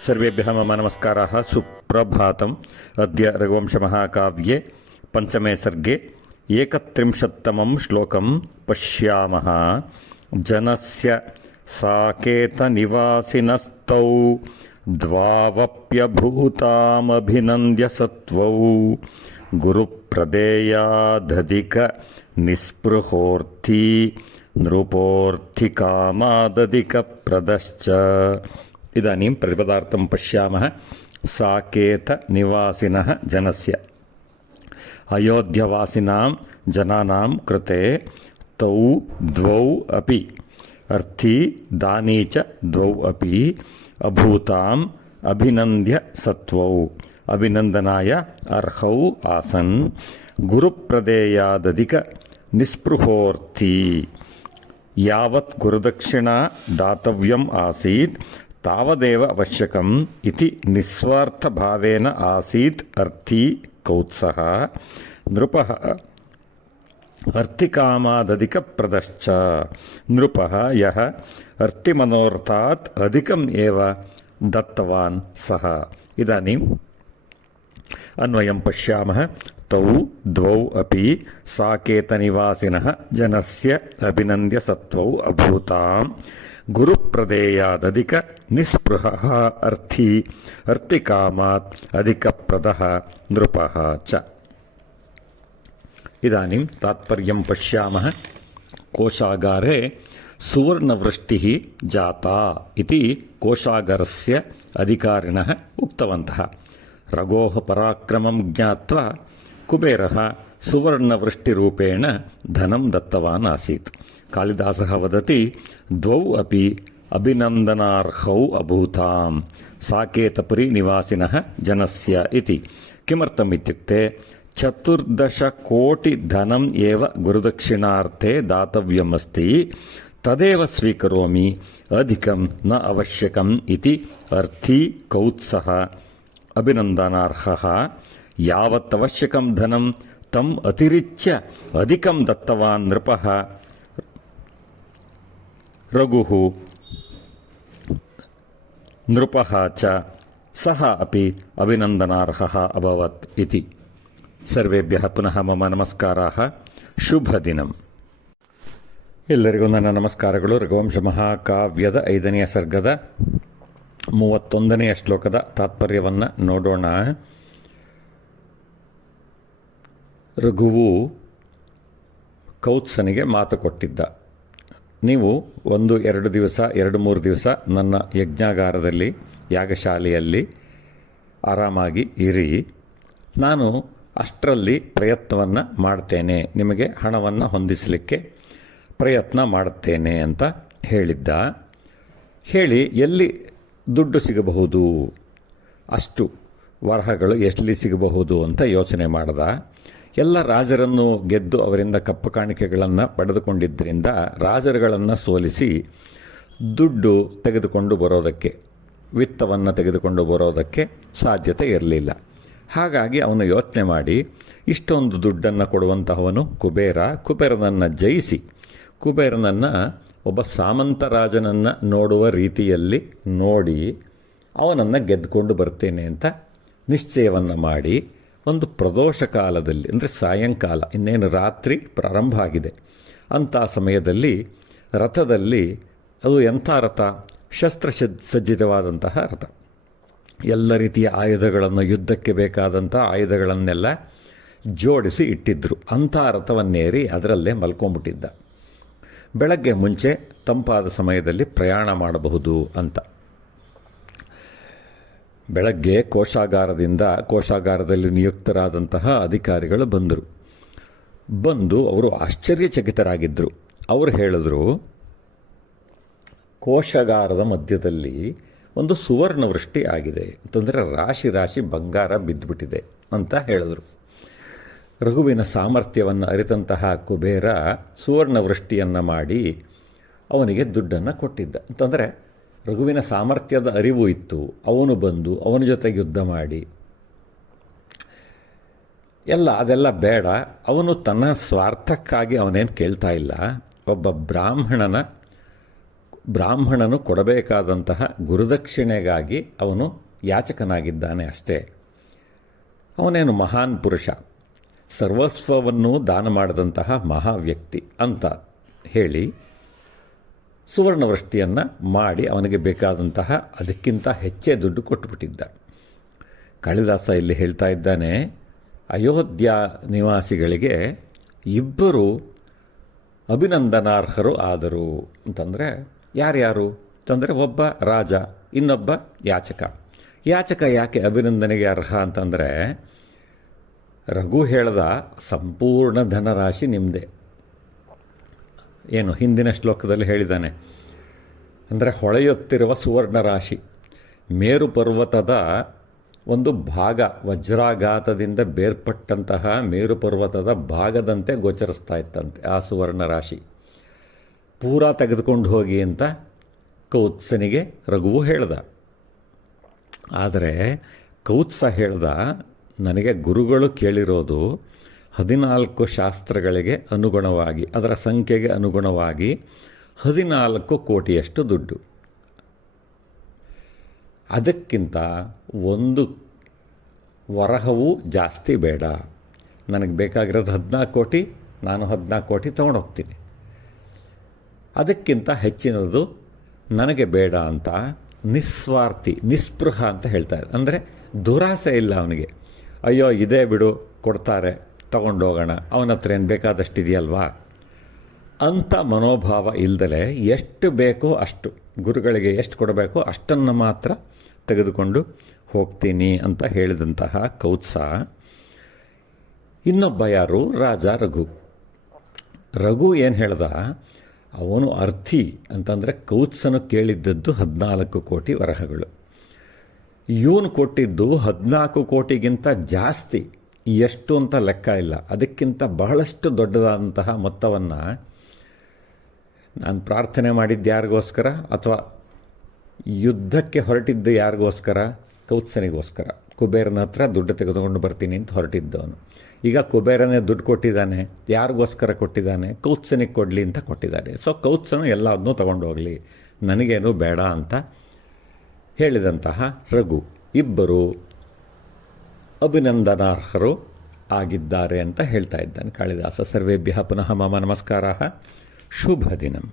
सर्वेभ्यः मम नमस्काराः। सुप्रभातम्। अद्य रघुवंशमहाकाव्ये पञ्चमे सर्गे 31तमं श्लोकं पश्यामः। जनस्य साकेतनिवासिनस्तौ द्वावप्यभूतामभिनन्द्य सत्त्वौ गुरुप्रदेयादधिकनिस्पृहोऽर्थी नृपोऽर्थिकामादधिकप्रदश्च। इदानीं प्रतिपदार्थं पश्यामः। साकेतनिवासिनः जनस्य अयोध्यवासिनां जनानां कृते तौ द्वौ अपि अर्थी दानी च द्वौ अपि अभूताम् अभिनन्द्य सत्त्वौ अभिनन्दनाय अर्हौ आसन् गुरुप्रदेयादधिक निस्पृहोऽर्थी यावत् गुरुदक्षिणा दातव्यम् आसीत् तावदेव आवश्यकम् इति निस्वार्थभावेन आसीत् अर्थी कौत्सः नृपः अर्थिकामादधिकप्रदश्च। नृपः यः अर्थिमनोरथात् अधिकम् एव दत्तवान् सः। इदानीम् अन्वयं पश्यामः। तौ द्वौ अपि साकेतनिवासिनः जनस्य अभिनन्द्य सत्त्वौ अभूताम् गुरुप्रदेयादधिक निस्पृहः अर्थी अर्थिकामात् अधिकप्रदः नृपः च। इदानीं तात्पर्यं पश्यामः। कोशागारे सुवर्णवृष्टिः जाता इति कोशागारस्य अधिकारिणः उक्तवन्तः। रघोः पराक्रमं ज्ञात्वा कुबेरः सुवर्णवृष्टिरूपेण धनं दत्तवान् आसीत्। कालिदासः वदति द्वौ अपि अभिनन्दनार्हौ अभूताम् साकेतपुरी निवासिनः जनस्य इति। किमर्थम् इत्युक्ते 14 धनम् एव गुरुदक्षिणार्थे दातव्यम् अस्ति, तदेव स्वीकरोमि, अधिकं न आवश्यकम् इति अर्थी कौत्सः अभिनन्दनार्हः। यावत् आवश्यकं धनं तम् अतिरिच्य अधिकं दत्तवान् नृपः रघुः नृपः च सः अपि अभिनन्दनार्हः अभवत् इति। सर्वेभ्यः पुनः मम नमस्काराः। ಶುಭದಿನಂ. ಎಲ್ಲರಿಗೂ ನನ್ನ ನಮಸ್ಕಾರಗಳು. ರಘುವಂಶ ಮಹಾಕಾವ್ಯದ 5ನೇ ಸರ್ಗದ 31ನೇ ಶ್ಲೋಕದ ತಾತ್ಪರ್ಯವನ್ನು ನೋಡೋಣ. ರಘುವು ಕೌತ್ಸನಿಗೆ ಮಾತು ಕೊಟ್ಟಿದ್ದ, ನೀವು 1-2 ದಿವಸ 2-3 ದಿವಸ ನನ್ನ ಯಜ್ಞಾಗಾರದಲ್ಲಿ ಯಾಗಶಾಲೆಯಲ್ಲಿ ಆರಾಮಾಗಿ ಇರಿ, ನಾನು ಅಷ್ಟರಲ್ಲಿ ಪ್ರಯತ್ನವನ್ನು ಮಾಡ್ತೇನೆ, ನಿಮಗೆ ಹಣವನ್ನು ಹೊಂದಿಸಲಿಕ್ಕೆ ಪ್ರಯತ್ನ ಮಾಡುತ್ತೇನೆ ಅಂತ ಹೇಳಿದ್ದ. ಹೇಳಿ ಎಲ್ಲಿ ದುಡ್ಡು ಸಿಗಬಹುದು, ಅಷ್ಟು ವರಹಗಳು ಎಲ್ಲಿ ಸಿಗಬಹುದು ಅಂತ ಯೋಚನೆ ಮಾಡ್ದ. ಎಲ್ಲ ರಾಜರನ್ನು ಗೆದ್ದು ಅವರಿಂದ ಕಪ್ಪು ಕಾಣಿಕೆಗಳನ್ನು ಪಡೆದುಕೊಂಡಿದ್ದರಿಂದ ರಾಜರುಗಳನ್ನು ಸೋಲಿಸಿ ದುಡ್ಡು ತೆಗೆದುಕೊಂಡು ಬರೋದಕ್ಕೆ, ವಿತ್ತವನ್ನು ತೆಗೆದುಕೊಂಡು ಬರೋದಕ್ಕೆ ಸಾಧ್ಯತೆ ಇರಲಿಲ್ಲ. ಹಾಗಾಗಿ ಅವನು ಯೋಚನೆ ಮಾಡಿ ಇಷ್ಟೊಂದು ದುಡ್ಡನ್ನು ಕೊಡುವಂತಹವನು ಕುಬೇರನನ್ನು ಜಯಿಸಿ ಕುಬೇರನನ್ನು ಒಬ್ಬ ಸಾಮಂತ ರಾಜನನ್ನು ನೋಡುವ ರೀತಿಯಲ್ಲಿ ನೋಡಿ ಅವನನ್ನು ಗೆದ್ದುಕೊಂಡು ಬರ್ತೇನೆ ಅಂತ ನಿಶ್ಚಯವನ್ನು ಮಾಡಿ, ಒಂದು ಪ್ರದೋಷ ಕಾಲದಲ್ಲಿ ಅಂದರೆ ಸಾಯಂಕಾಲ, ಇನ್ನೇನು ರಾತ್ರಿ ಪ್ರಾರಂಭ ಆಗಿದೆ, ಅಂಥ ಸಮಯದಲ್ಲಿ ರಥದಲ್ಲಿ, ಅದು ಎಂಥ ರಥ, ಶಸ್ತ್ರಸಜ್ಜಿತವಾದಂತಹ ರಥ, ಎಲ್ಲ ರೀತಿಯ ಆಯುಧಗಳನ್ನು, ಯುದ್ಧಕ್ಕೆ ಬೇಕಾದಂಥ ಆಯುಧಗಳನ್ನೆಲ್ಲ ಜೋಡಿಸಿ ಇಟ್ಟಿದ್ದರು. ಅಂಥ ರಥವನ್ನೇರಿ ಅದರಲ್ಲೇ ಮಲ್ಕೊಂಡ್ಬಿಟ್ಟಿದ್ದ. ಬೆಳಗ್ಗೆ ಮುಂಚೆ ತಂಪಾದ ಸಮಯದಲ್ಲಿ ಪ್ರಯಾಣ ಮಾಡಬಹುದು ಅಂತ. ಬೆಳಗ್ಗೆ ಕೋಶಾಗಾರದಲ್ಲಿ ನಿಯುಕ್ತರಾದಂತಹ ಅಧಿಕಾರಿಗಳು ಬಂದು ಅವರು ಆಶ್ಚರ್ಯಚಕಿತರಾಗಿದ್ದರು. ಅವರು ಹೇಳಿದ್ರು, ಕೋಶಾಗಾರದ ಮಧ್ಯದಲ್ಲಿ ಒಂದು ಸುವರ್ಣವೃಷ್ಟಿ ಆಗಿದೆ ಅಂತಂದರೆ ರಾಶಿ ರಾಶಿ ಬಂಗಾರ ಬಿದ್ದುಬಿಟ್ಟಿದೆ ಅಂತ ಹೇಳಿದ್ರು. ರಘುವಿನ ಸಾಮರ್ಥ್ಯವನ್ನು ಅರಿತಂತಹ ಕುಬೇರ ಸುವರ್ಣವೃಷ್ಟಿಯನ್ನು ಮಾಡಿ ಅವನಿಗೆ ದುಡ್ಡನ್ನು ಕೊಟ್ಟಿದ್ದ. ಅಂತಂದರೆ ರಘುವಿನ ಸಾಮರ್ಥ್ಯದ ಅರಿವು ಇತ್ತು. ಅವನು ಬಂದು ಅವನ ಜೊತೆಗೆ ಯುದ್ಧ ಮಾಡಿ ಅದೆಲ್ಲ ಬೇಡ. ಅವನು ತನ್ನ ಸ್ವಾರ್ಥಕ್ಕಾಗಿ ಅವನೇನು ಕೇಳ್ತಾ ಇಲ್ಲ. ಒಬ್ಬ ಬ್ರಾಹ್ಮಣನ ಬ್ರಾಹ್ಮಣನು ಕೊಡಬೇಕಾದಂತಹ ಗುರುದಕ್ಷಿಣೆಗಾಗಿ ಅವನು ಯಾಚಕನಾಗಿದ್ದಾನೆ ಅಷ್ಟೇ. ಅವನೇನು ಮಹಾನ್ ಪುರುಷ, ಸರ್ವಸ್ವವನ್ನು ದಾನ ಮಾಡಿದಂತಹ ಮಹಾವ್ಯಕ್ತಿ ಅಂತ ಹೇಳಿ ಸುವರ್ಣವೃಷ್ಟಿಯನ್ನು ಮಾಡಿ ಅವನಿಗೆ ಬೇಕಾದಂತಹ ಅದಕ್ಕಿಂತ ಹೆಚ್ಚೇ ದುಡ್ಡು ಕೊಟ್ಟುಬಿಟ್ಟಿದ್ದ. ಕಾಳಿದಾಸ ಇಲ್ಲಿ ಹೇಳ್ತಾ ಇದ್ದಾನೆ, ಅಯೋಧ್ಯ ನಿವಾಸಿಗಳಿಗೆ ಇಬ್ಬರು ಅಭಿನಂದನಾರ್ಹರು ಆದರು ಅಂತಂದರೆ ಯಾರ್ಯಾರು ಅಂತಂದರೆ ಒಬ್ಬ ರಾಜ, ಇನ್ನೊಬ್ಬ ಯಾಚಕ. ಯಾಚಕ ಯಾಕೆ ಅಭಿನಂದನೆಗೆ ಅರ್ಹ ಅಂತಂದರೆ, ರಘು ಹೇಳ್ದ ಸಂಪೂರ್ಣ ಧನರಾಶಿ ನಿಮ್ಮದೇ. ಏನು ಹಿಂದಿನ ಶ್ಲೋಕದಲ್ಲಿ ಹೇಳಿದ್ದಾನೆ ಅಂದರೆ ಹೊಳೆಯುತ್ತಿರುವ ಸುವರ್ಣ ರಾಶಿ, ಮೇರು ಪರ್ವತದ ಒಂದು ಭಾಗ, ವಜ್ರಾಘಾತದಿಂದ ಬೇರ್ಪಟ್ಟಂತಹ ಮೇರು ಪರ್ವತದ ಭಾಗದಂತೆ ಗೋಚರಿಸ್ತಾ ಇತ್ತಂತೆ ಆ ಸುವರ್ಣ ರಾಶಿ. ಪೂರಾ ತೆಗೆದುಕೊಂಡು ಹೋಗಿ ಅಂತ ಕೌತ್ಸನಿಗೆ ರಘುವು ಹೇಳ್ದ. ಆದರೆ ಕೌತ್ಸ ಹೇಳ್ದ, ನನಗೆ ಗುರುಗಳು ಕೇಳಿರೋದು 14 ಶಾಸ್ತ್ರಗಳಿಗೆ ಅನುಗುಣವಾಗಿ, ಅದರ ಸಂಖ್ಯೆಗೆ ಅನುಗುಣವಾಗಿ 14 ಕೋಟಿಯಷ್ಟು ದುಡ್ಡು. ಅದಕ್ಕಿಂತ ಒಂದು ವರಹವೂ ಜಾಸ್ತಿ ಬೇಡ. ನನಗೆ ಬೇಕಾಗಿರೋದು 14 ಕೋಟಿ, ನಾನು 14 ಕೋಟಿ ತೊಗೊಂಡೋಗ್ತೀನಿ. ಅದಕ್ಕಿಂತ ಹೆಚ್ಚಿನದು ನನಗೆ ಬೇಡ ಅಂತ ನಿಸ್ವಾರ್ಥಿ, ನಿಸ್ಪೃಹ ಅಂತ ಹೇಳ್ತಾರೆ. ಅಂದರೆ ದುರಾಸೆ ಇಲ್ಲ ಅವನಿಗೆ. ಅಯ್ಯೋ ಇದೇ ಬಿಡು, ಕೊಡ್ತಾರೆ ತಗೊಂಡೋಗೋಣ, ಅವನ ಹತ್ರ ಏನು ಬೇಕಾದಷ್ಟಿದೆಯಲ್ವಾ ಅಂತ ಮನೋಭಾವ ಇಲ್ದಲೆ ಎಷ್ಟು ಬೇಕೋ ಅಷ್ಟು, ಗುರುಗಳಿಗೆ ಎಷ್ಟು ಕೊಡಬೇಕೋ ಅಷ್ಟನ್ನು ಮಾತ್ರ ತೆಗೆದುಕೊಂಡು ಹೋಗ್ತೀನಿ ಅಂತ ಹೇಳಿದಂತಹ ಕೌತ್ಸ. ಇನ್ನೊಬ್ಬ ಯಾರು? ರಾಜ ರಘು. ರಘು ಏನು ಹೇಳ್ದ, ಅವನು ಅರ್ಥಿ ಅಂತಂದರೆ ಕೌತ್ಸನು ಕೇಳಿದ್ದದ್ದು 14 ಕೋಟಿ ವರಹಗಳು, ಇವನು ಕೊಟ್ಟಿದ್ದು 14 ಕೋಟಿಗಿಂತ ಜಾಸ್ತಿ. ಎಷ್ಟು ಅಂತ ಲೆಕ್ಕ ಇಲ್ಲ, ಅದಕ್ಕಿಂತ ಬಹಳಷ್ಟು ದೊಡ್ಡದಾದಂತಹ ಮೊತ್ತವನ್ನು ನಾನು ಪ್ರಾರ್ಥನೆ ಮಾಡಿದ್ದು ಯಾರಿಗೋಸ್ಕರ, ಅಥವಾ ಯುದ್ಧಕ್ಕೆ ಹೊರಟಿದ್ದು ಯಾರಿಗೋಸ್ಕರ? ಕೌತ್ಸನಿಗೋಸ್ಕರ. ಕುಬೇರನ ಹತ್ರ ದುಡ್ಡು ತೆಗೆದುಕೊಂಡು ಬರ್ತೀನಿ ಅಂತ ಹೊರಟಿದ್ದವನು. ಈಗ ಕುಬೇರನೇ ದುಡ್ಡು ಕೊಟ್ಟಿದ್ದಾನೆ, ಯಾರಿಗೋಸ್ಕರ ಕೊಟ್ಟಿದ್ದಾನೆ? ಕೌತ್ಸನಿಗೆ ಕೊಡಲಿ ಅಂತ ಕೊಟ್ಟಿದ್ದಾನೆ. ಸೊ ಕೌತ್ಸನು ಎಲ್ಲದನ್ನೂ ತಗೊಂಡು ಹೋಗಲಿ, ನನಗೇನು ಬೇಡ ಅಂತ ಹೇಳಿದಂತಹ ರಘು ಇಬ್ಬರು ಅಭಿನಂದನಾರ್ಹರು ಆಗಿದ್ದಾರೆ ಅಂತ ಹೇಳ್ತಾ ಇದ್ದಾನೆ ಕಾಳಿದಾಸ. ಸರ್ವೇಭ್ಯಃ ಪುನಃ ಮಮ ನಮಸ್ಕಾರಃ. ಶುಭ ದಿನಂ.